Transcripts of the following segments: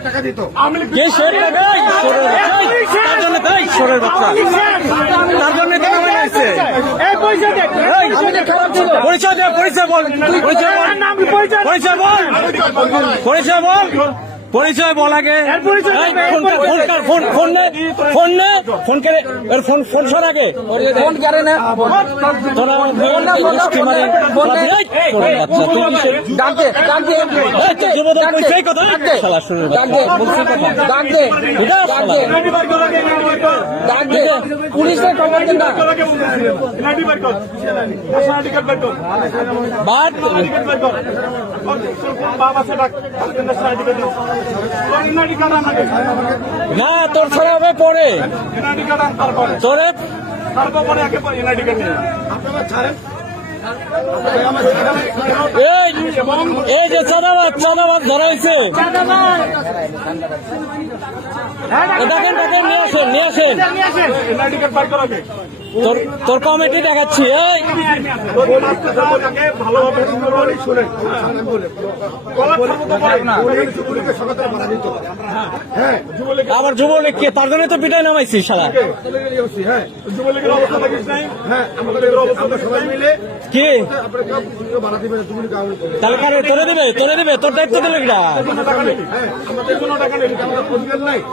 টাকা দিত কে শের লাগাই তার জন্য তাই সরের বাচ্চা তার জন্য তো নামে আসছে পরিচয় দে পরিচয় বল পরিচয় বল পরিচয় বল পরিচয় বল আগে ফোন ফোন নে ফোন নে ফোন করে ফোন ফোন সর আগে ফোন করে না তোরা স্টিমারে ডাকতে ডাকতে পরিচয় কথা শালা শুরু ডাকতে ডাকতে পুলিশের খবর দেন না বাট না তোর সবাই পড়ে তোরে এই যে চাঁদাবাদ চাঁদাবাদ ধরাইছে দেখেন দেখেন নিয়ে আসেন তোর কমিটি দেখাচ্ছি এই আবার যুবলীগ কে তার জন্য তো পিটাই নামাইছি সারা কি তাহলে কারে তোরে দিবে তোর দায়িত্ব দিলে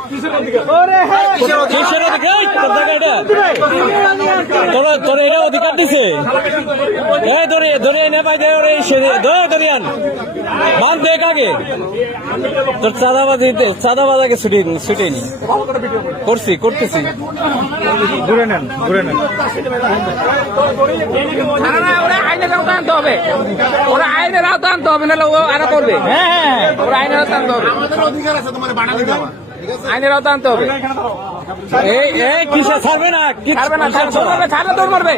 কিসের অধিকার তোর জায়গা এটা তোর এটা অধিকার দিছে এই ধরে এনে পাই দরিয়ান বান দেখ আগে তোর চাঁদাবাজ আগে ছুটে নি করতেছি ঘুরে নেন ওরা আইনের আওতা আনতে হবে ওরা আইনের আওতা আনতে হবে নাহলে ও আরো করবে হ্যাঁ ওরা আইনের আওতা আনতে হবে আইনের আওতা আনতে হবে এই কিসে ছাড়বে না ছাড়লে দৌড় মারবে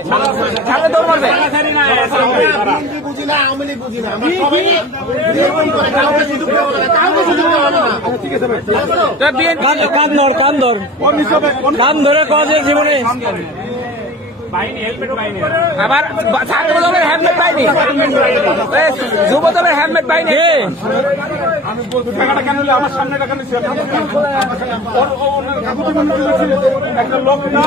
কান ধরে কজের জীবনে আবার ছাত্র দলের হেলমেট পাইনি যুব দলের হেলমেট পাইনি আমার সামনে টাকা নিচ্ছে একটা লোক না